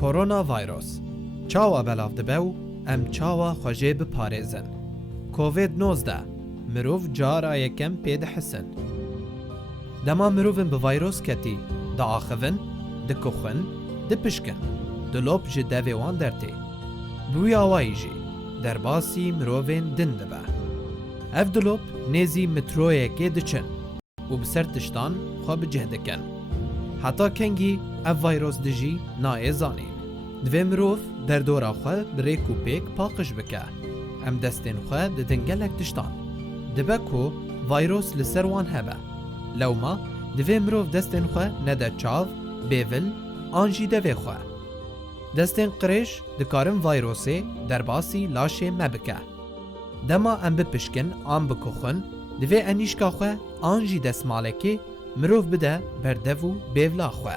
کرونا ویروس چاوا بلاف دبو ام چاوا خوجه بپارێزن. کووید 19 مرۆڤ جارا یەکەم پێدەحسن. دەما مرۆڤن بە ڤایرۆس کەتی داخەvin, dikuxin, dipişkin, dilop ji devê wan dertê. Bûya wayî jî derbasî mirovên din dibe. Ev dilop nêzî metroyekê diçin û bi ser tiştan xwe bicih dikin. Heta kengî ev vayros dijî nayê zanîn. Divê mirov derdora xwe bi rêk û pêk paqij bike. Em destên xwe didin gelek tiştan. Dibe ku vayros li ser wan hebe. Lewma divê mirov destên xwe nede çav, bêvil an jî devê xwe. Destên qirêj dikarin vayrosê derbasî laşê me bike. Dema em bipişkin an bikuxin, divê enîşka xwe an jî destmalekê mirov bide berdev û bêvla xwe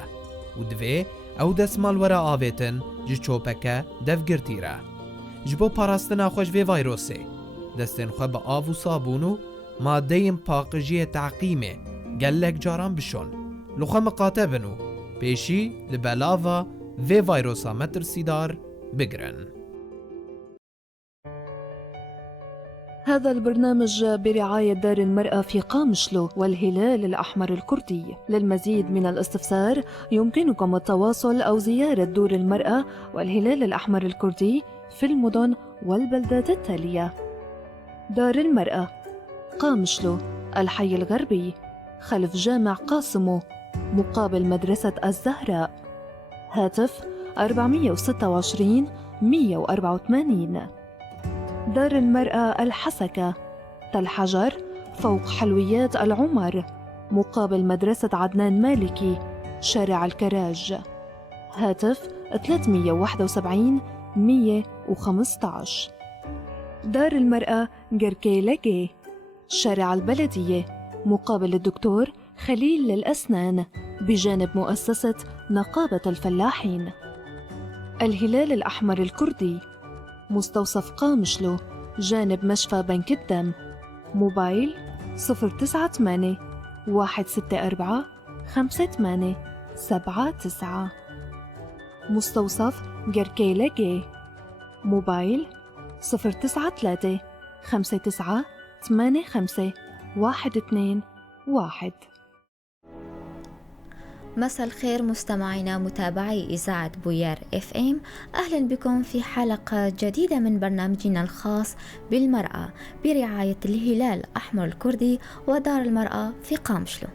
û divê ew destmal were avêtin ji çopeke devgirtî re. Ji bo parastina xwe ji vê vayrosê destên xwe bi av û sabûn û maddeyên paqijiyê teqîmê gelek caran bişon. Li xwe miqate bin û pêşî li belava vê vayrosa metirsîdar bigirin. هذا البرنامج برعاية دار المرأة في قامشلو والهلال الأحمر الكردي. للمزيد من الاستفسار يمكنكم التواصل أو زيارة دور المرأة والهلال الأحمر الكردي في المدن والبلدات التالية: دار المرأة قامشلو، الحي الغربي، خلف جامع قاسمو، مقابل مدرسة الزهراء. هاتف 426 184. دار المرأة الحسكة، تل حجر، فوق حلويات العمر، مقابل مدرسة عدنان مالكي، شارع الكراج. هاتف 371 115. دار المرأة قركيلكي، شارع البلدية، مقابل الدكتور خليل للأسنان، بجانب مؤسسة نقابة الفلاحين. الهلال الأحمر الكردي، مستوصف قامشلو، جانب مشفى بنك الدم. موبايل 098 164 5879. مستوصف قركيلكي، موبايل 093 59 85 121. مساء الخير مستمعينا متابعي إذاعة بوير FM. أهلا بكم في حلقة جديدة من برنامجنا الخاص بالمرأة برعاية الهلال الأحمر الكردي ودار المرأة في قامشلو.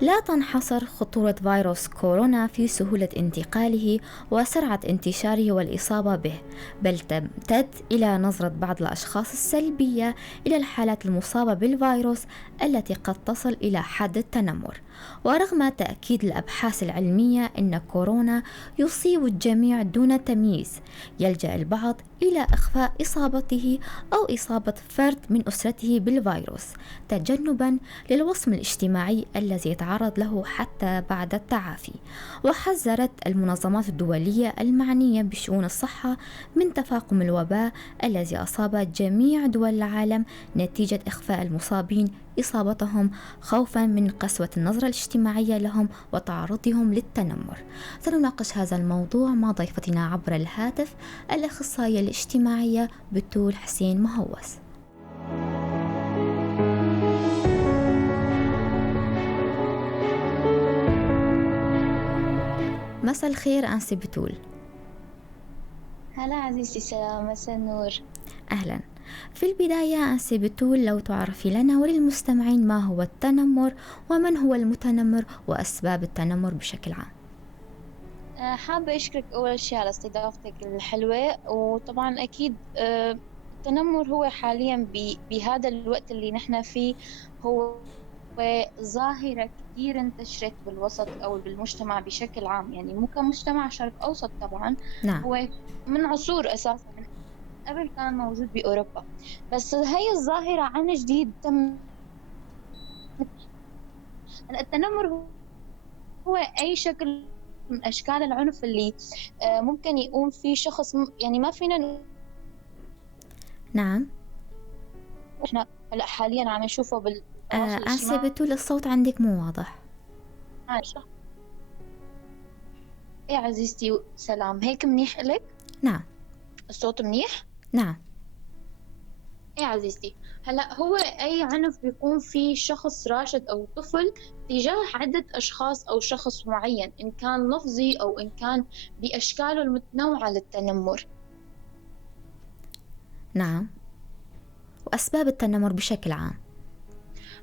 لا تنحصر خطورة فيروس كورونا في سهولة انتقاله وسرعة انتشاره والإصابة به، بل تمتد إلى نظرة بعض الأشخاص السلبية إلى الحالات المصابة بالفيروس التي قد تصل إلى حد التنمر. ورغم تأكيد الأبحاث العلمية أن كورونا يصيب الجميع دون تمييز، يلجأ البعض إلى إخفاء إصابته أو إصابة فرد من أسرته بالفيروس تجنبا للوصم الاجتماعي الذي يتعرض له حتى بعد التعافي. وحذرت المنظمات الدولية المعنية بشؤون الصحة من تفاقم الوباء الذي أصاب جميع دول العالم نتيجة إخفاء المصابين إصابتهم خوفا من قسوة النظرة الاجتماعية لهم وتعرضهم للتنمر. سنناقش هذا الموضوع مع ضيفتنا عبر الهاتف الأخصائية الاجتماعية بتول حسين مهوس. مساء الخير أنسي بتول. هلا عزيزتي، سلام، مساء النور. أهلا. في البداية أنسي بتول لو تعرفي لنا وللمستمعين ما هو التنمر ومن هو المتنمر وأسباب التنمر بشكل عام. حابة أشكرك أول شيء على استضافتك الحلوة. وطبعا أكيد التنمر هو حاليا بهذا الوقت اللي نحن فيه هو ظاهرة كثير انتشرت بالوسط أو بالمجتمع بشكل عام، يعني مو كمجتمع شرق أوسط طبعا. نعم. هو من عصور أساسا، من قبل كان موجود بأوروبا، بس هاي الظاهرة عن جديد تم. التنمر هو أي شكل من أشكال العنف اللي ممكن يقوم فيه شخص، يعني ما فينا. نعم. إحنا هلا حاليا عم نشوفه آسيا بتقول الصوت عندك مو واضح. عايشة. يا عزيزتي سلام، هيك منيح إلك؟ نعم. الصوت منيح؟ نعم. يا عزيزتي، هلا هو أي عنف بيكون في شخص راشد أو طفل تجاه عدة أشخاص أو شخص معين، إن كان لفظي أو إن كان بأشكاله المتنوعة للتنمر. نعم. وأسباب التنمر بشكل عام.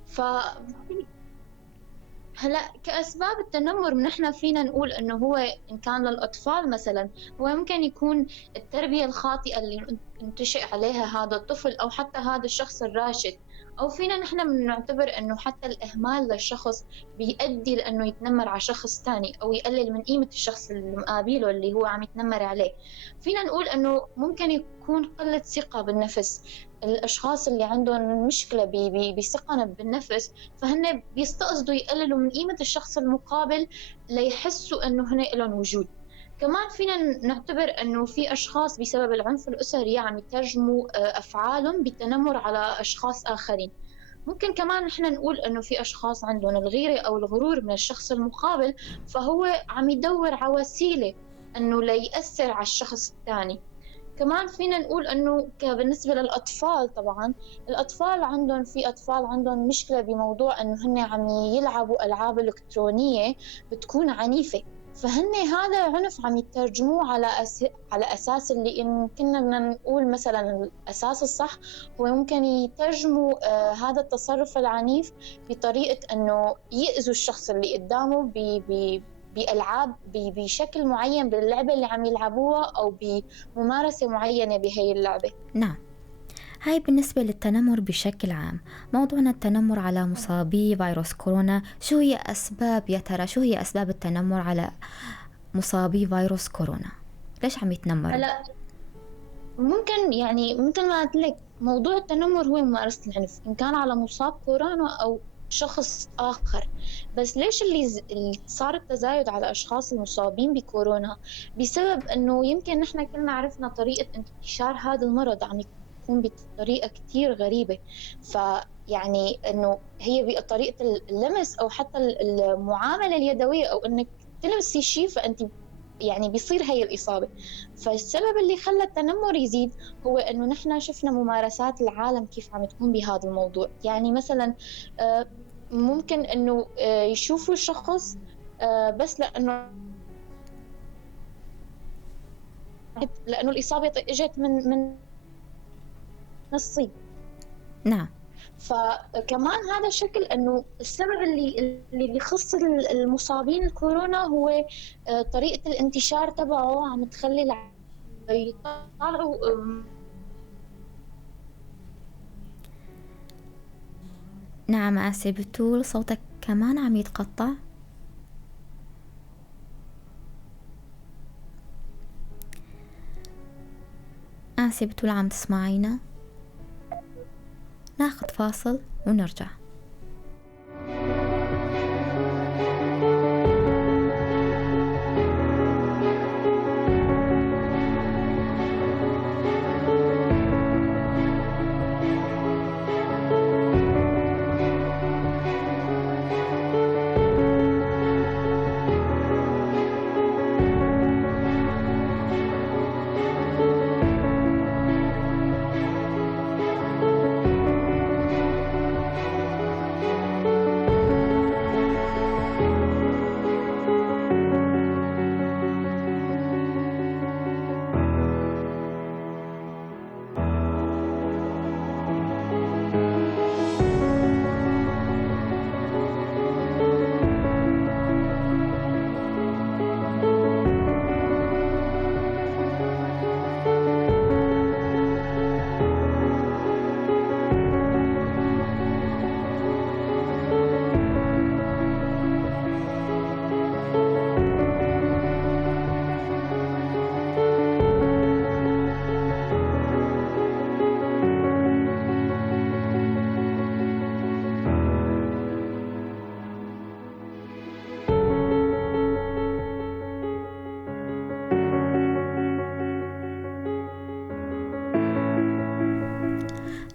ف هلا كأسباب التنمر نحن فينا نقول إنه هو إن كان للأطفال مثلا، هو ممكن يكون التربية الخاطئة اللي انتشأ عليها هذا الطفل أو حتى هذا الشخص الراشد، أو فينا نحن بنعتبر إنه حتى الإهمال للشخص بيؤدي لأنه يتنمر على شخص تاني أو يقلل من قيمة الشخص اللي مقابله اللي هو عم يتنمر عليه. فينا نقول إنه ممكن يكون قلة ثقة بالنفس. الأشخاص اللي عندهم مشكلة بثقة بالنفس، فهن بيستقصدوا يقللوا من قيمة الشخص المقابل ليحسوا إنه هن لهم وجود. كمان فينا نعتبر إنه في أشخاص بسبب العنف الأسري عم يترجموا أفعالهم بالتنمر على أشخاص آخرين. ممكن كمان نحن نقول إنه في أشخاص عندهم الغيرة أو الغرور من الشخص المقابل، فهو عم يدور على وسيلة إنه ليأثر على الشخص الثاني. كمان فينا نقول انه بالنسبه للاطفال، طبعا الاطفال عندهم في اطفال عندهم مشكله بموضوع انه هن عم يلعبوا العاب الكترونيه بتكون عنيفه، فهن هذا عنف عم يترجموه على اساس اللي إن كنا بدنا نقول مثلا الاساس الصح هو ممكن يترجموا هذا التصرف العنيف بطريقه انه يأذوا الشخص اللي قدامه بألعاب بشكل معين باللعبة اللي عم يلعبوها أو بممارسة معينة بهي اللعبة. نعم. هاي بالنسبة للتنمر بشكل عام. موضوعنا التنمر على مصابي فيروس كورونا. شو هي أسباب يا ترى، شو هي أسباب التنمر على مصابي فيروس كورونا؟ ليش عم يتنمروا؟ هلا ممكن يعني مثل ما قلت لك، موضوع التنمر هو ممارسة العنف إن كان على مصاب كورونا أو شخص آخر. بس ليش اللي صار التزايد على أشخاص المصابين بكورونا؟ بسبب أنه يمكن نحن كلنا عرفنا طريقة انتشار هذا المرض عم يكون بطريقة كتير غريبة. فيعني أنه هي بطريقة اللمس أو حتى المعاملة اليدوية أو أنك تلمسي شيء فأنت يعني بيصير هي الإصابة. فالسبب اللي خلى التنمر يزيد هو أنه نحن شفنا ممارسات العالم كيف عم تكون بهذا الموضوع. يعني مثلا ممكن أنه يشوفوا الشخص بس لأنه الإصابة إجت من الصين. نعم. فكمان هذا شكل انه السبب اللي بيخص المصابين الكورونا هو طريقة الانتشار تبعه عم تخلي يطلعوا. نعم آسيا بتقول صوتك كمان عم يتقطع. آسيا بتقول عم تسمعينا؟ ناخد فاصل ونرجع.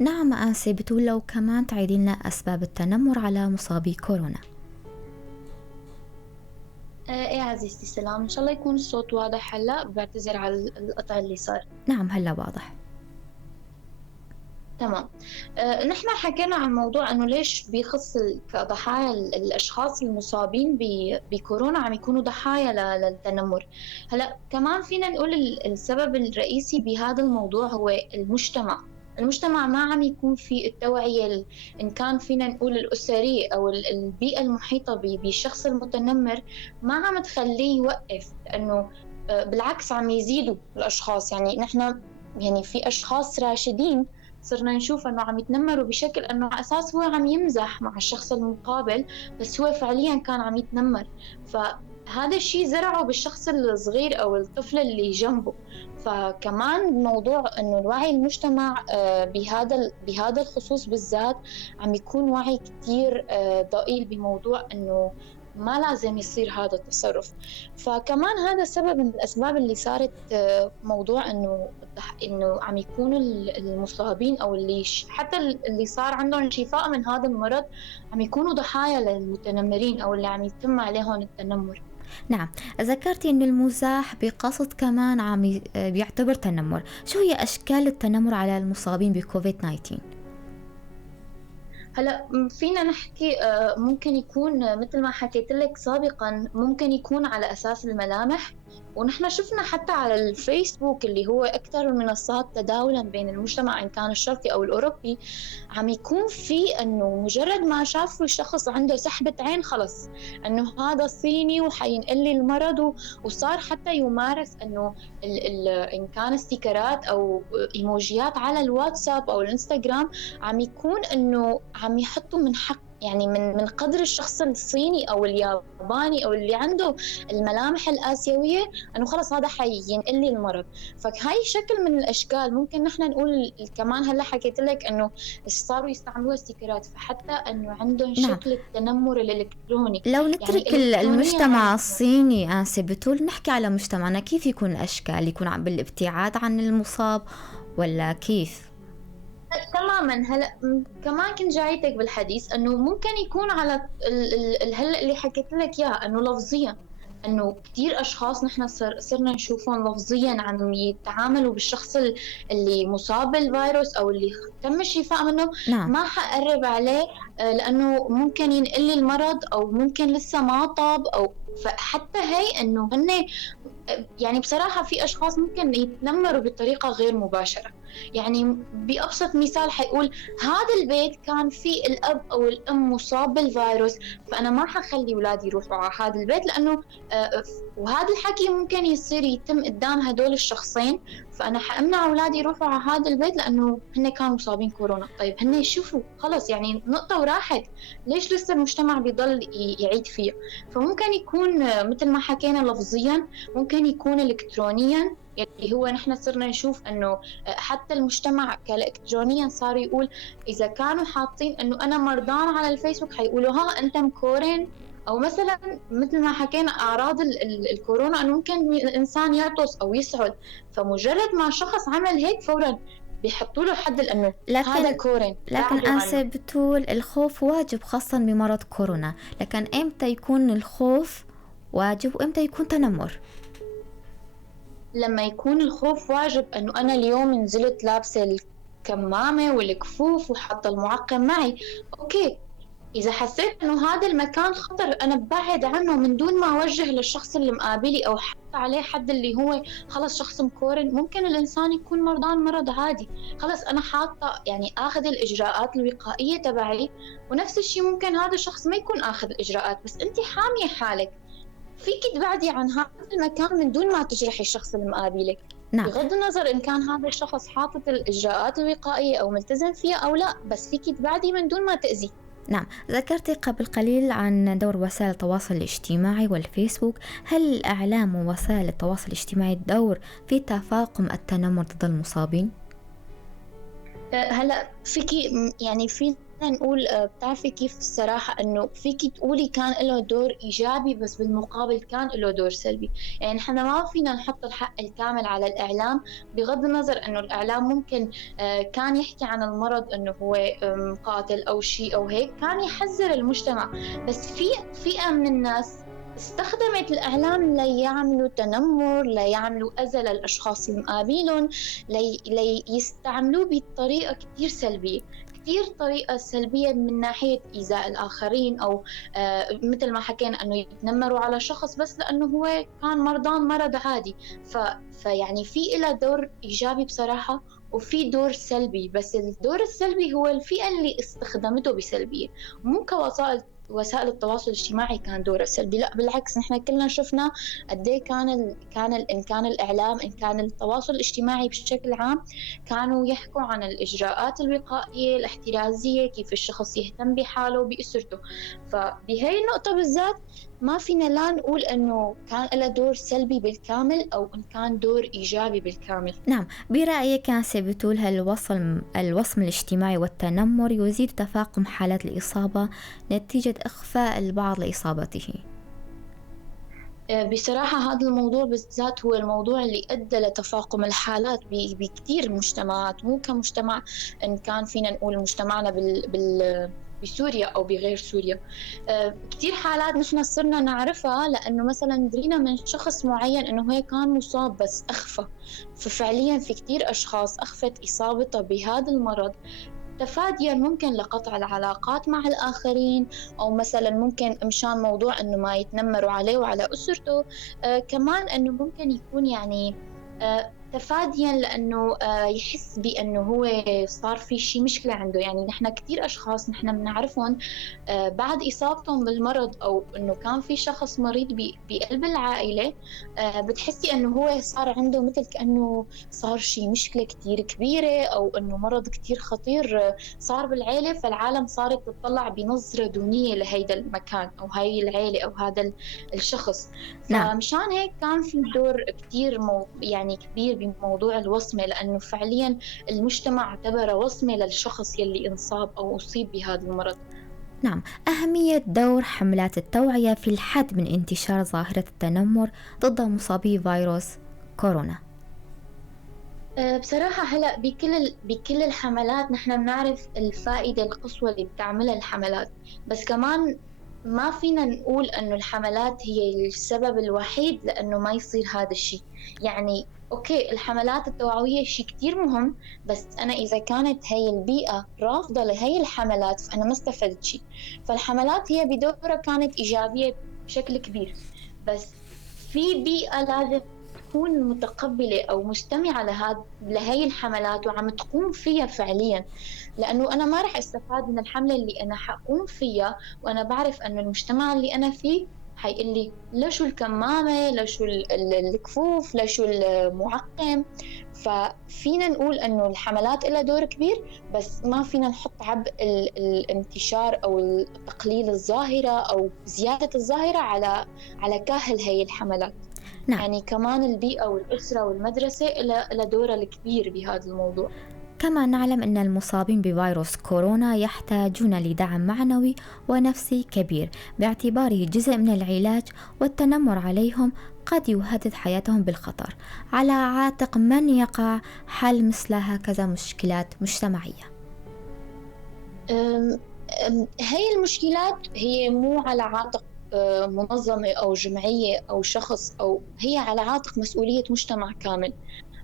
نعم آنسة، بتقول لو كمان تعيدي لنا أسباب التنمر على مصابي كورونا. ايه عزيزتي سلام، ان شاء الله يكون الصوت واضح. هلا بعتذر على القطع اللي صار. نعم هلا واضح. تمام. نحن حكينا عن موضوع انه ليش بيخص كضحايا الاشخاص المصابين بكورونا عم يكونوا ضحايا للتنمر. هلا كمان فينا نقول السبب الرئيسي بهذا الموضوع هو المجتمع ما عم يكون في التوعية، إن كان فينا نقول الأسرية أو البيئة المحيطة بالشخص المتنمر، ما عم تخليه يوقف، لأنه بالعكس عم يزيدوا الأشخاص. يعني نحن يعني في أشخاص راشدين صرنا نشوف أنه عم يتنمروا بشكل أنه على أساس هو عم يمزح مع الشخص المقابل، بس هو فعليا كان عم يتنمر. فهذا الشيء زرعه بالشخص الصغير أو الطفل اللي جنبه. فكمان موضوع انه الوعي المجتمع بهذا الخصوص بالذات عم يكون وعي كتير ضئيل بموضوع انه ما لازم يصير هذا التصرف. فكمان هذا سبب من الاسباب اللي صارت موضوع انه عم يكونوا المصابين او اللي حتى اللي صار عندهم شفاء من هذا المرض عم يكونوا ضحايا للمتنمرين او اللي عم يتم عليهم التنمر. نعم، ذكرتي أن المزاح بقصد كمان بيعتبر تنمر. شو هي أشكال التنمر على المصابين بكوفيد 19؟ هلا فينا نحكي ممكن يكون مثل ما حكيت لك سابقا، ممكن يكون على أساس الملامح. ونحن شفنا حتى على الفيسبوك اللي هو أكثر المنصات تداولا بين المجتمع إن كان الشرقي أو الأوروبي، عم يكون في أنه مجرد ما شافوا الشخص عنده سحبة عين خلص أنه هذا صيني وحينقل لي المرض. وصار حتى يمارس أنه إن كان ستيكرات أو إيموجيات على الواتساب أو الإنستغرام عم يكون أنه عم يحطوا من حق، يعني من قدر الشخص الصيني أو الياباني أو اللي عنده الملامح الآسيوية أنه خلص هذا حينقل لي المرض. فهاي شكل من الأشكال ممكن نحن نقول. كمان هلا حكيت لك أنه صاروا يستعملوا استيكرات، فحتى أنه عندهم نعم. شكل التنمر الإلكتروني. لو نترك يعني المجتمع الصيني آنسة بتقول، نحكي على مجتمعنا، كيف يكون الأشكال؟ يكون بالابتعاد عن المصاب ولا كيف؟ تماما. هلا كمان كنت جايتك بالحديث انه ممكن يكون على هلا اللي حكيت لك اياه انه لفظيا، انه كثير اشخاص نحن صرنا نشوفهم لفظيا عم يتعاملوا بالشخص اللي مصاب بالفيروس او اللي تم الشفاء منه. نعم. ما حقرب عليه لانه ممكن ينقل لي المرض او ممكن لسه ما طاب او فحتى هي انه هن يعني بصراحة في أشخاص ممكن يتنمروا بطريقة غير مباشرة. يعني بأبسط مثال حيقول هذا البيت كان فيه الأب أو الأم مصاب بالفيروس، فأنا ما حخلي أولادي يروحوا على هذا البيت لأنه وهذا الحكي ممكن يتم قدام هدول الشخصين، فأنا حأمنع أولادي يروحوا على هذا البيت لأنه هن كانوا مصابين كورونا. طيب هن يشوفوا خلص يعني نقطة وراحت، ليش لسه المجتمع بيضل يعيد فيه؟ فممكن يكون مثل ما حكينا لفظيا، ممكن يكون إلكترونيا، اللي هو نحن صرنا نشوف أنه حتى المجتمع كإلكترونيا صار يقول إذا كانوا حاطين أنه أنا مرضان على الفيسبوك حيقولوا ها أنت مكورن. أو مثلا مثل ما حكينا أعراض الكورونا أنه ممكن الإنسان يعطس أو يسعل، فمجرد ما شخص عمل هيك فورا بيحطوا له حد لأنه هذا كورن. لكن آنسة بتقول الخوف واجب خاصة بمرض كورونا، لكن إمتى يكون الخوف واجب وإمتى يكون تنمر؟ لما يكون الخوف واجب أنه أنا اليوم نزلت لابسة الكمامة والكفوف وحاطة المعقم معي، أوكي. إذا حسيت أنه هذا المكان خطر أنا ببعد عنه من دون ما أوجه للشخص اللي مقابلي أو حتى عليه حد اللي هو خلص شخص مكورن. ممكن الإنسان يكون مرضان مرض عادي، خلص أنا حاطة يعني أخذ الإجراءات الوقائية تبعي. ونفس الشيء ممكن هذا الشخص ما يكون أخذ الإجراءات بس أنت حامية حالك، فيك تبعدي عن هذا المكان من دون ما تجرحي الشخص اللي مقابلك. نعم. بغض النظر إن كان هذا الشخص حاطط الإجراءات الوقائية أو ملتزم فيها أو لا، بس فيك تبعدي من دون ما تأذي. نعم، ذكرتي قبل قليل عن دور وسائل التواصل الاجتماعي والفيسبوك. هل الإعلام ووسائل التواصل الاجتماعي دور في تفاقم التنمر ضد المصابين؟ هلا فيكي يعني في نقول بتعرفي كيف الصراحة إنه فيكي تقولي كان له دور إيجابي بس بالمقابل كان له دور سلبي. يعني إحنا ما فينا نحط الحق الكامل على الإعلام، بغض النظر إنه الإعلام ممكن كان يحكي عن المرض إنه هو قاتل أو شيء أو هيك، كان يحذر المجتمع. بس في فئة من الناس استخدمت الإعلام ليعملوا تنمر، ليعملوا أذى للأشخاص المقابلين، ليستعملوه بطريقة كتير سلبية، كتير طريقة سلبية من ناحية إيذاء الآخرين، أو مثل ما حكينا أنه يتنمروا على شخص بس لأنه هو كان مرضان مرض عادي. فيعني في إله دور إيجابي بصراحة، وفي دور سلبي، بس الدور السلبي هو الفئة اللي استخدمته بسلبية، مو وسائل التواصل الاجتماعي كان دورها سلبي. لا بالعكس، نحن كلنا شفنا قد ايه إن كان الإعلام، إن كان التواصل الاجتماعي بشكل عام، كانوا يحكوا عن الإجراءات الوقائية الاحترازية، كيف الشخص يهتم بحاله وبأسرته. فبهي النقطة بالذات ما فينا لا نقول أنه كان له دور سلبي بالكامل أو إن كان دور إيجابي بالكامل. نعم، برأيك يا سي بتول هل الوصم الاجتماعي والتنمر يزيد تفاقم حالات الإصابة نتيجة إخفاء البعض لإصابته؟ بصراحة هذا الموضوع بالذات هو الموضوع اللي أدى لتفاقم الحالات بكتير مجتمعات، مو كمجتمع إن كان فينا نقول مجتمعنا بسوريا أو بغير سوريا. كتير حالات نحن صرنا نعرفها لأنه مثلا درينا من شخص معين إنه هي كان مصاب بس أخفى. ففعليا في كتير أشخاص أخفت إصابتها بهذا المرض تفاديا ممكن لقطع العلاقات مع الآخرين، أو مثلا ممكن مشان موضوع أنه ما يتنمروا عليه وعلى أسرته. كمان أنه ممكن يكون يعني تفاديا لأنه يحس بأنه هو صار في شيء مشكلة عنده. يعني نحن كتير أشخاص نحن بنعرفهم بعد إصابتهم بالمرض أو أنه كان في شخص مريض بقلب العائلة، بتحسي أنه هو صار عنده مثل كأنه صار شيء مشكلة كتير كبيرة، أو أنه مرض كتير خطير صار بالعائلة، فالعالم صارت تطلع بنظرة دونية لهيدا المكان أو هاي العائلة أو هذا الشخص. نعم. فمشان هيك كان في دور كتير يعني كبير بموضوع الوصمة، لأنه فعليا المجتمع اعتبره وصمة للشخص يلي انصاب أو أصيب بهذا المرض. نعم، أهمية دور حملات التوعية في الحد من انتشار ظاهرة التنمر ضد مصابي فيروس كورونا. بصراحة هلأ بكل الحملات نحن بنعرف الفائدة القصوى اللي بتعملها الحملات، بس كمان ما فينا نقول أنه الحملات هي السبب الوحيد لأنه ما يصير هذا الشيء. يعني أوكي، الحملات التوعوية شيء كتير مهم، بس أنا إذا كانت هي البيئة رافضة لهي الحملات فأنا ما استفدت شيء. فالحملات هي بدورها كانت إيجابية بشكل كبير، بس في بيئة لازم تكون متقبلة أو مستمعة لهي الحملات وعم تقوم فيها فعليا. لأنه أنا ما رح استفاد من الحملة اللي أنا حقوم فيها وأنا بعرف أنه المجتمع اللي أنا فيه حيقول لي لا شو الكمامة، لا شو الكفوف، لا شو المعقم. ففينا نقول أنه الحملات لها دور كبير، بس ما فينا نحط عبء الانتشار أو تقليل الظاهرة أو زيادة الظاهرة على كاهل هي الحملات. نعم. يعني كمان البيئة والأسرة والمدرسة لها دورها الكبير بهذا الموضوع. كما نعلم أن المصابين بفيروس كورونا يحتاجون لدعم معنوي ونفسي كبير باعتباره جزء من العلاج، والتنمر عليهم قد يهدد حياتهم بالخطر. على عاتق من يقع حل مثل هكذا مشكلات مجتمعية؟ هي المشكلات هي مو على عاتق منظمة أو جمعية أو شخص، أو هي على عاتق مسؤولية مجتمع كامل،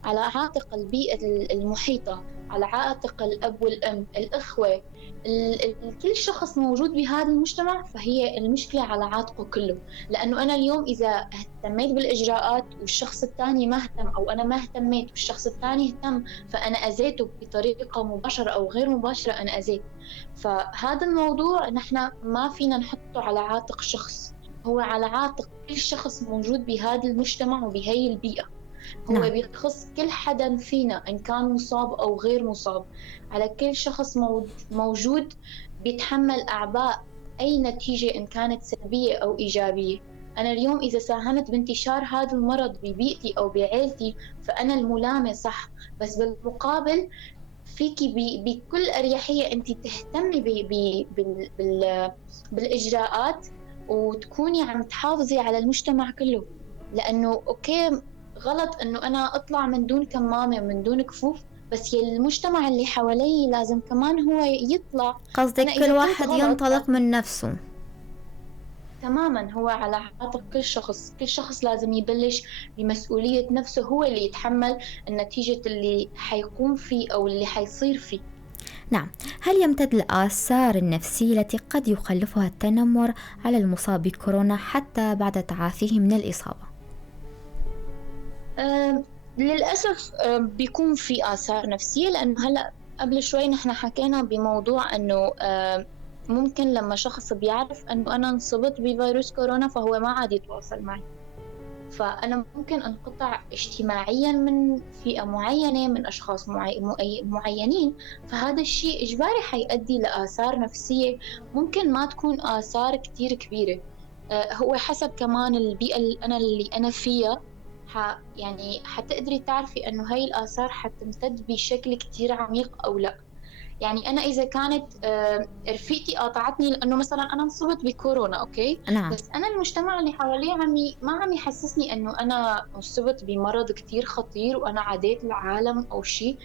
على عاتق البيئة المحيطة، على عاتق الأب والأم، الأخوة، كل شخص موجود بهذا المجتمع. فهي المشكلة على عاتقه كله. لأنه أنا اليوم إذا اهتميت بالإجراءات والشخص الثاني ما اهتم، أو أنا ما اهتميت والشخص الثاني اهتم، فأنا أذيته بطريقة مباشرة أو غير مباشرة، أنا أذيت. فهذا الموضوع نحن ما فينا نحطه على عاتق شخص، هو على عاتق كل شخص موجود بهذا المجتمع وبهي البيئة. هو نعم. بيخص كل حدا فينا إن كان مصاب أو غير مصاب. على كل شخص موجود بيتحمل أعباء أي نتيجة إن كانت سلبية أو إيجابية. أنا اليوم إذا ساهمت بانتشار هذا المرض ببيئتي أو بعائلتي فأنا الملامة صح، بس بالمقابل فيكي بكل أريحية أنت تهتمي بالإجراءات، وتكوني عم تحافظي على المجتمع كله. لأنه أوكي، غلط أنه أنا أطلع من دون كمامة ومن دون كفوف، بس المجتمع اللي حوالي لازم كمان هو يطلع. قصدك أنا كل إذا كنت واحد غلط ينطلق من نفسه. تماما، هو على عاتق كل شخص. كل شخص لازم يبلش بمسؤولية نفسه، هو اللي يتحمل النتيجة اللي حيقوم فيه أو اللي حيصير فيه. نعم. هل يمتد الآثار النفسية التي قد يخلفها التنمر على المصاب بكورونا حتى بعد تعافيه من الإصابة؟ للأسف بيكون في آثار نفسية، لأنه هلأ قبل شوي نحن حكينا بموضوع أنه ممكن لما شخص بيعرف أنه أنا انصبت بفيروس كورونا فهو ما عاد يتواصل معي، فأنا ممكن أنقطع اجتماعيا من فئة معينة من أشخاص معينين. فهذا الشيء إجباري حيؤدي لآثار نفسية، ممكن ما تكون آثار كتير كبيرة. هو حسب كمان البيئة اللي أنا فيها، يعني حتقدري تعرفي أنه هاي الآثار حتمتد بشكل كتير عميق أو لا. يعني أنا إذا كانت رفيقتي قاطعتني لأنه مثلا أنا انصبت بكورونا، أوكي، نعم. بس أنا المجتمع اللي حواليه ما عم يحسسني أنه أنا انصبت بمرض كتير خطير وأنا عديت العالم أو شيء،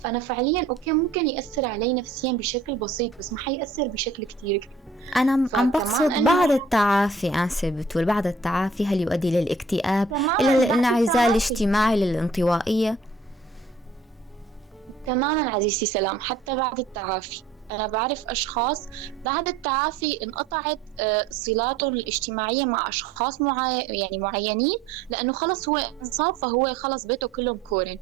فأنا فعليا أوكي ممكن يأثر علي نفسيا بشكل بسيط، بس ما حيأثر بشكل كتير كبير. أنا عم فكمان بقصد بعد التعافي، آسف بتقول بعد التعافي هل يؤدي للاكتئاب إلى بعد الانعزال التعافي الاجتماعي للانطوائية؟ تماما عزيزتي سلام، حتى بعد التعافي أنا بعرف أشخاص بعد التعافي انقطعت صلاتهم الاجتماعية مع أشخاص يعني معينين، لأنه خلص هو انصاب فهو خلص بيته كلهم كورن.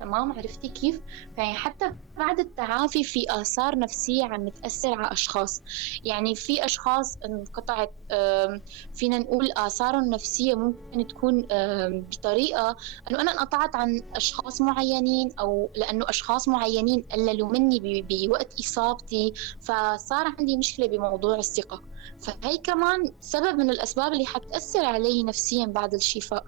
تمام، عرفتي كيف؟ يعني حتى بعد التعافي في آثار نفسية عم تأثر على أشخاص. يعني في أشخاص انقطعت، فينا نقول آثارهم النفسية ممكن تكون بطريقة أنه أنا انقطعت عن أشخاص معينين، أو لأنه أشخاص معينين قللوا مني بوقت إصابتي، فصار عندي مشكلة بموضوع الثقة. فهي كمان سبب من الأسباب اللي حتأثر علي نفسيا بعد الشفاء.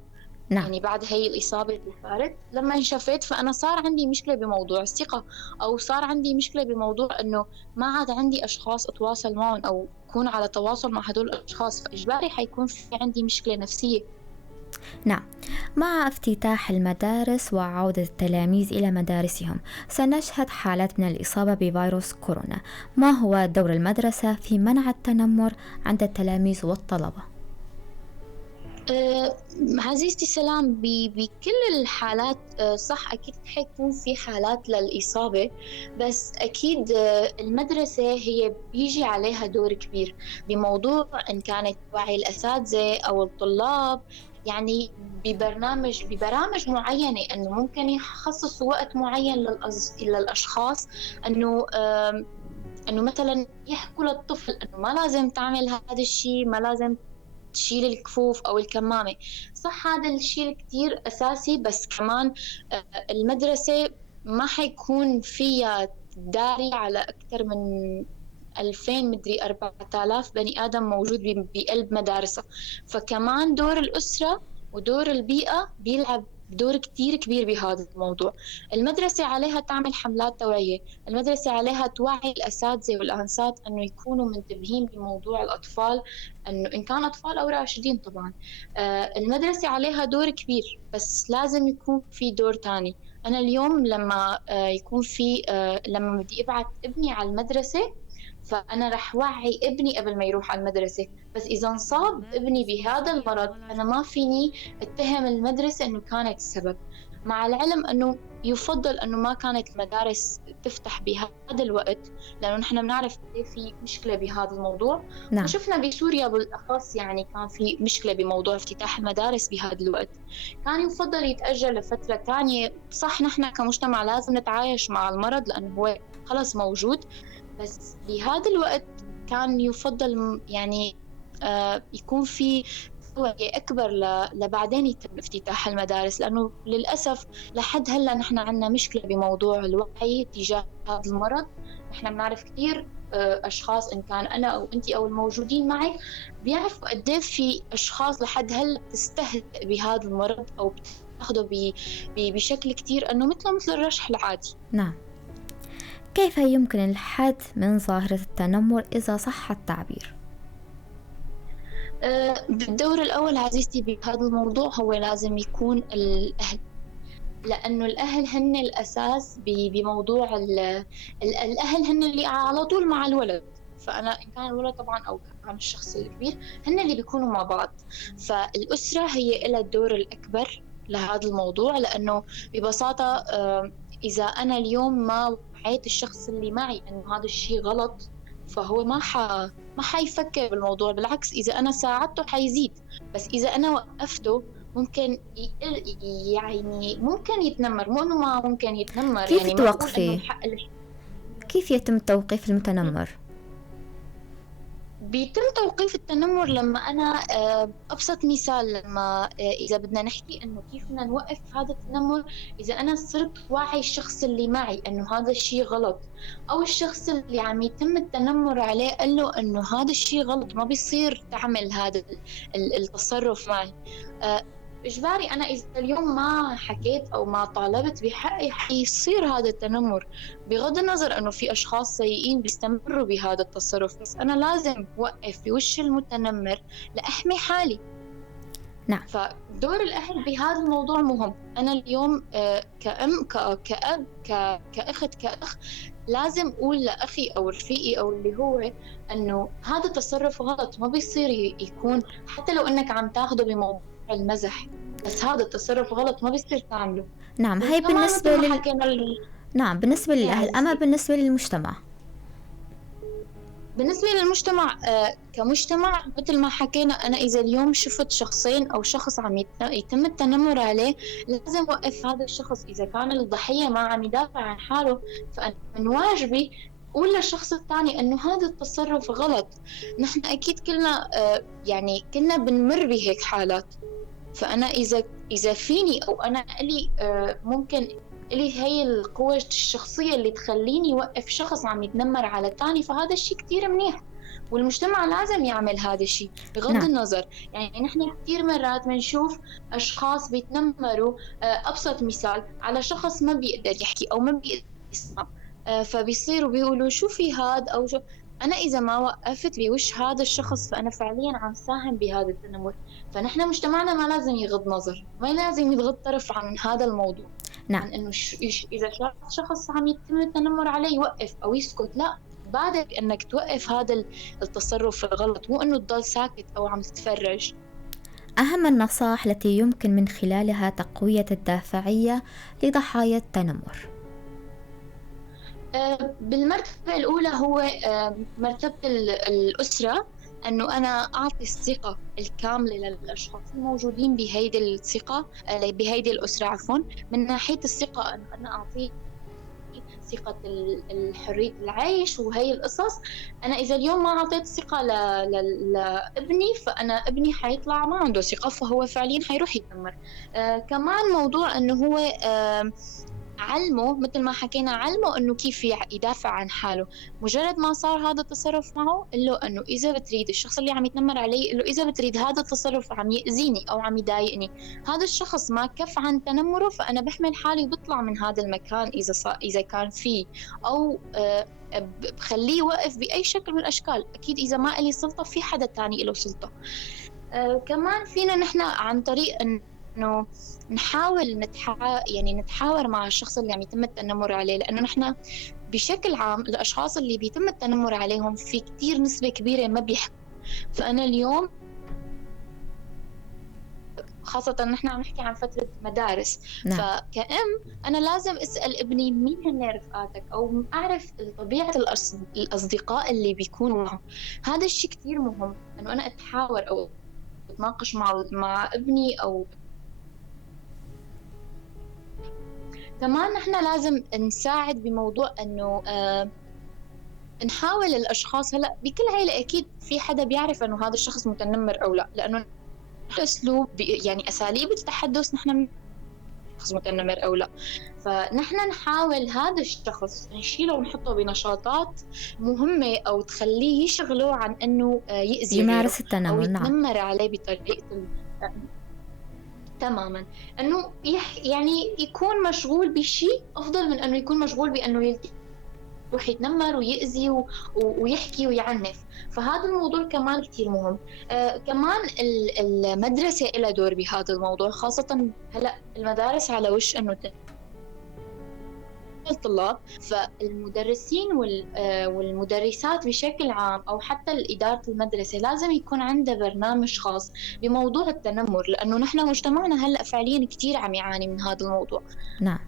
نعم. يعني بعد هي الإصابة اللي صارت لما انشفيت، فأنا صار عندي مشكلة بموضوع الثقة، أو صار عندي مشكلة بموضوع أنه ما عاد عندي أشخاص أتواصل معهم أو أكون على تواصل مع هدول الأشخاص، فإجباري حيكون في عندي مشكلة نفسية. نعم. مع افتتاح المدارس وعودة التلاميذ إلى مدارسهم سنشهد حالات من الإصابة بفيروس كورونا. ما هو دور المدرسة في منع التنمر عند التلاميذ والطلبة؟ عزيزتي سلام، بكل الحالات صح أكيد حيكون في حالات للإصابة، بس أكيد المدرسة هي بيجي عليها دور كبير بموضوع إن كانت وعي الأساتذة أو الطلاب، يعني ببرامج معينة أنه ممكن يخصصوا وقت معين للأشخاص، أنه مثلا يحكوا للطفل أنه ما لازم تعمل هذا الشيء، ما لازم تشيل الكفوف أو الكمامة. صح هذا الشيء كتير أساسي، بس كمان المدرسة ما حيكون فيها داري على أكثر من 2000 مدري 4000 بني آدم موجود بقلب مدارسها، فكمان دور الأسرة ودور البيئة بيلعب دور كتير كبير بهذا الموضوع. المدرسة عليها تعمل حملات توعية، المدرسة عليها توعي الأساتذة والأنسات أنه يكونوا منتبهين بموضوع الأطفال، أنه إن كان أطفال أو راشدين طبعا. المدرسة عليها دور كبير، بس لازم يكون في دور تاني. أنا اليوم لما يكون في لما بدي أبعت ابني على المدرسة، فأنا رح وعي ابني قبل ما يروح على المدرسة، بس إذا انصاب ابني بهذا المرض أنا ما فيني اتهم المدرسة أنه كانت السبب، مع العلم أنه يفضل أنه ما كانت المدارس تفتح بهذا الوقت، لأنه نحن بنعرف في مشكلة بهذا الموضوع. نعم. وشفنا بسوريا بالأخص يعني كان في مشكلة بموضوع افتتاح المدارس بهذا الوقت، كان يفضل يتأجل لفترة تانية. صح نحن كمجتمع لازم نتعايش مع المرض لأنه هو خلص موجود، بس بهذا الوقت كان يفضل يعني يكون في توعية أكبر لبعدين يتم افتتاح المدارس، لأنه للأسف لحد هلا نحن عندنا مشكلة بموضوع الوعي تجاه هذا المرض. نحن بنعرف كثير أشخاص، إن كان أنا أو أنت أو الموجودين معي، بيعرفوا قد إيه في أشخاص لحد هلا تستهزئ بهذا المرض أو بتاخده بشكل كثير أنه مثل الرشح العادي. نعم. فكيف يمكن الحد من ظاهرة التنمر إذا صح التعبير؟ بالدور الأول عزيزتي بهذا الموضوع هو لازم يكون الأهل، لأنه الأهل هن الأساس بموضوع الأهل هن اللي على طول مع الولد. فأنا إن كان الولد طبعا أو كان الشخص الكبير هن اللي بيكونوا مع بعض، فالأسرة هي لها الدور الأكبر لهذا الموضوع. لأنه ببساطة إذا أنا اليوم ما وعيت الشخص اللي معي إنه هذا الشيء غلط، فهو ما حيفكر بالموضوع. بالعكس إذا أنا ساعدته حيزيد، بس إذا أنا وقفته ممكن يعني ممكن يتنمر. مو إنه ما ممكن يتنمر، كيف يعني ما بقول إنه توقفي؟ الحق كيف يتم توقيف المتنمر؟ بيتم توقيف التنمر لما أنا أبسط مثال، لما إذا بدنا نحكي إنه كيف بدنا نوقف هذا التنمر، إذا أنا صرت وعي الشخص اللي معي إنه هذا الشيء غلط، أو الشخص اللي عم يتم التنمر عليه قال له إنه هذا الشيء غلط، ما بيصير تعمل هذا التصرف معي. إجباري أنا إذا اليوم ما حكيت أو ما طالبت بحقي حيصير هذا التنمر، بغض النظر أنه في أشخاص سيئين بيستمروا بهذا التصرف، بس أنا لازم وقف بوش المتنمر لأحمي حالي. نعم. فدور الأهل بهذا الموضوع مهم. أنا اليوم كأم كأب كأخت كأخ لازم أقول لأخي أو رفيقي أو اللي هو أنه هذا التصرف غلط، ما بيصير يكون، حتى لو أنك عم تاخده بموضوع المزح، بس هذا التصرف غلط ما بيصير تعمله. نعم، هي بالنسبة نعم بالنسبة للأهل. أما بالنسبة للمجتمع؟ بالنسبة للمجتمع كمجتمع مثل ما حكينا، أنا إذا اليوم شفت شخصين أو شخص عم يتم التنمر عليه، لازم وقف هذا الشخص. إذا كان الضحية ما عم يدافع عن حاله، فأنا من واجبي قول للشخص الثاني إنه هذا التصرف غلط. نحن أكيد كلنا يعني كنا بنمر بهيك حالات. فأنا إذا فيني أو أنا لي ممكن لي هي القوة الشخصية اللي تخليني وقف شخص عم يتنمر على الثاني، فهذا الشيء كتير منيح، والمجتمع لازم يعمل هذا الشيء بغض النظر. يعني نحن كتير مرات بنشوف أشخاص بيتنمروا، أبسط مثال على شخص ما بيقدر يحكي أو ما بيقدر يسمع، فبيصيروا بيقولوا شو في هاد أو شو. أنا إذا ما وقفت بوش هذا الشخص فأنا فعلياً عم ساهم بهذا التنمر. فنحن مجتمعنا ما لازم يغض نظر، ما لازم يغض طرف عن هذا الموضوع. نعم. عن إنه إذا شاف شخص عم يتم التنمر عليه يوقف أو يسكت، لا، بعدك إنك توقف هذا التصرف الغلط، مو إنه تضل ساكت أو عم تتفرج. أهم النصائح التي يمكن من خلالها تقوية الدافعية لضحايا التنمر؟ بالمرتبة الأولى هو مرتبة الأسرة، أنه أنا أعطي الثقة الكاملة للأشخاص الموجودين بهيدي الثقة بهيدي الأسرة عفوا. من ناحية الثقة أنه أنا أعطيه ثقة الحرية العيش وهي القصص. أنا إذا اليوم ما أعطيت ثقة لابني، فأنا ابني حيطلع ما عنده ثقة، فهو فعليا حيروح يتنمر. كمان موضوع أنه هو علمه، مثل ما حكينا، علمه انه كيف يدافع عن حاله. مجرد ما صار هذا التصرف معه، قل له انه اذا بتريد الشخص اللي عم يتنمر علي، قل له اذا بتريد هذا التصرف عم يأذيني او عم يضايقني، هذا الشخص ما كف عن تنمره، فانا بحمل حالي وبطلع من هذا المكان اذا كان فيه، او بخليه يوقف باي شكل من الاشكال. اكيد اذا ما لي سلطه، في حدا تاني له سلطه. كمان فينا نحن عن طريق انه نحاول نتحاور مع الشخص اللي عم يتم التنمر عليه، لانه نحن بشكل عام الاشخاص اللي بيتم التنمر عليهم في كتير نسبة كبيرة ما بيحكوا. فانا اليوم خاصة نحن عم نحكي عن فترة مدارس، فكأم أنا لازم أسأل ابني مين هن رفقاتك، أو أعرف طبيعة الأصدقاء اللي بيكونوا معه. هذا الشيء كتير مهم، أنه أنا أتحاور أو أتناقش مع ابني. أو كمان نحن لازم نساعد بموضوع أنه نحاول الأشخاص. هلأ بكل عائلة أكيد في حدا بيعرف أنه هذا الشخص متنمر أو لا، لأنه أسلوب يعني أساليب التحدث نحن شخص متنمر أو لا. فنحن نحاول هذا الشخص نشيله ونحطه بنشاطات مهمة أو تخليه يشغله عن أنه يأذي يمارس التنمر أو يتنمر عليه بطريقة تماما. أنه يعني يكون مشغول بشيء أفضل من أنه يكون مشغول بأنه يروح يتنمر ويأذي ويحكي ويعنف. فهذا الموضوع كمان كتير مهم. كمان المدرسة لها دور بهذا الموضوع، خاصة هلأ المدارس على وش أنه الطلاب. فالمدرسين والمدرسات بشكل عام أو حتى إدارة المدرسة لازم يكون عنده برنامج خاص بموضوع التنمر، لأنه نحن مجتمعنا هلأ فعليا كتير عم يعاني من هذا الموضوع. نعم.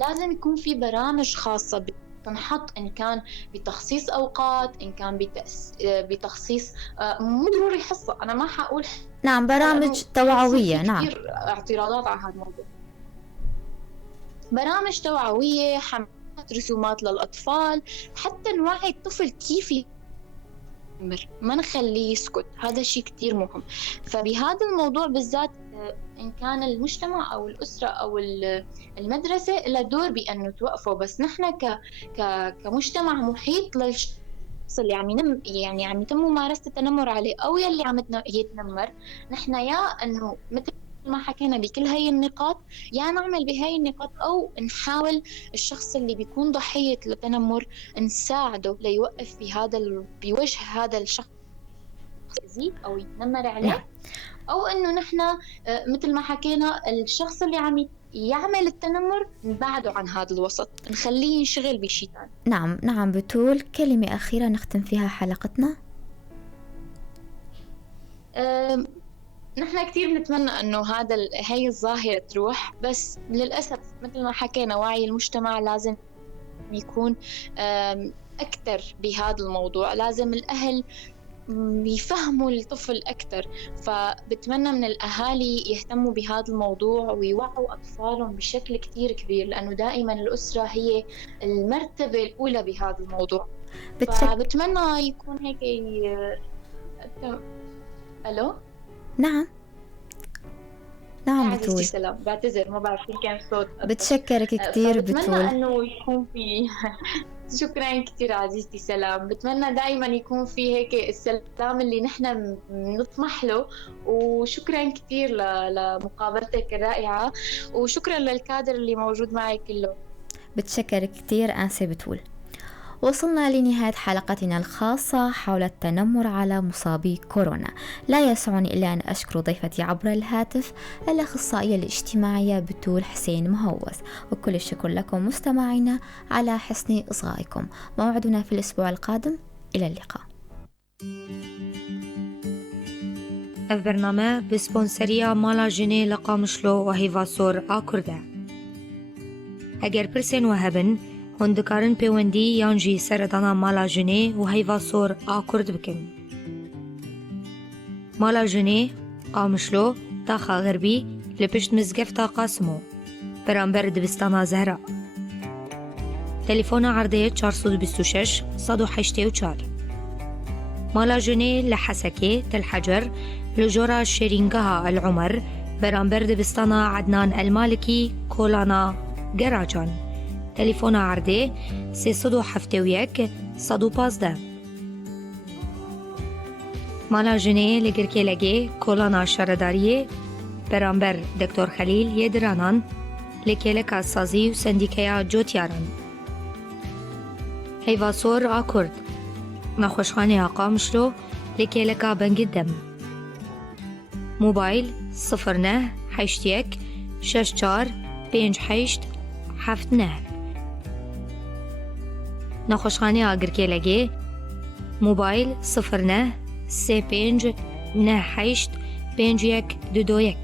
لازم يكون في برامج خاصة تنحط، إن كان بتخصيص أوقات، إن كان بتخصيص مو ضروري حصة، أنا ما حقول نعم، برامج توعوية. نعم، كثير اعتراضات على هذا الموضوع. برامج توعوية، حملات رسومات للأطفال، حتى نوعي الطفل كيف يتنمر، ما نخليه يسكت. هذا شيء كتير مهم. فبهذا الموضوع بالذات إن كان المجتمع أو الأسرة أو المدرسة لها دور بأنه توقفه. بس نحن كمجتمع محيط للشخص اللي عم يتم ممارسة التنمر عليه أو يلي عم يتنمر، نحن يا أنه مثل ما حكينا بكل هاي النقاط، يا نعمل بهاي النقاط أو نحاول الشخص اللي بيكون ضحية للتنمر نساعده ليوقف بوجه هذا الشخص يزيد أو يتنمر عليه. أو إنه نحن مثل ما حكينا الشخص اللي عم يعمل التنمر نبعده عن هذا الوسط، نخليه ينشغل بشيء ثاني. نعم. نعم، بتول كلمة أخيرة نختم فيها حلقتنا. نحن كتير بنتمنى إنه هاي الظاهرة تروح، بس للأسف مثل ما حكينا وعي المجتمع لازم يكون أكتر بهذا الموضوع. لازم الأهل يفهموا الطفل أكتر. فبتمنى من الأهالي يهتموا بهذا الموضوع ويوعوا أطفالهم بشكل كتير كبير، لأنه دائما الأسرة هي المرتبة الأولى بهذا الموضوع. فبتمنى يكون هيك ألو؟ نعم. نعم بتول. سلام، بعتذر ما بعرف كان صوت. بتشكرك كتير بتول. بتمنى أنه يكون في شكرا كتير عزيزتي سلام. بتمنى دائما يكون في هيك السلام اللي نحن نطمح له. وشكرا كتير لمقابلتك الرائعة، وشكرا للكادر اللي موجود معي كله. بتشكرك كتير آنسة بتول. وصلنا لنهاية حلقتنا الخاصة حول التنمر على مصابي كورونا. لا يسعني إلا أن أشكر ضيفتي عبر الهاتف الأخصائية الاجتماعية بتول حسين مهوس، وكل الشكر لكم مستمعينا على حسن إصغائكم. موعدنا في الأسبوع القادم، إلى اللقاء. البرنامج بسپانسریا مالا جنی لقامشلو و هیواسور آکرده. اگر پرسین و هبن هندکارن پیوندی یانجی سردانا مالا جنی و هیواسور آکرد بکن. مالا جنی قامشلو تاخا غربی لپشت مزگفتا قاسمو برانبر دبستانا زهرا. تليفون عرضية 426 184. مالا جني لحسكي تل حجر لجورا شيرينغها العمر برانبر دبستانا عدنان المالكي كولانا جراجان. تليفون عرضي 371 115. مالا جني لگركي لگي كولانا شرداريه برانبر دكتور خليل يدرانان لكيلك السازي و سنديكيا جوتياران. هيفاسور آكورد نخوشخاني قامشلو لكيلك بنقدم. موبايل 09 حيشتيك 64 58 79. نخوشخاني آگركي لگي موبايل 09 35 98 51 22.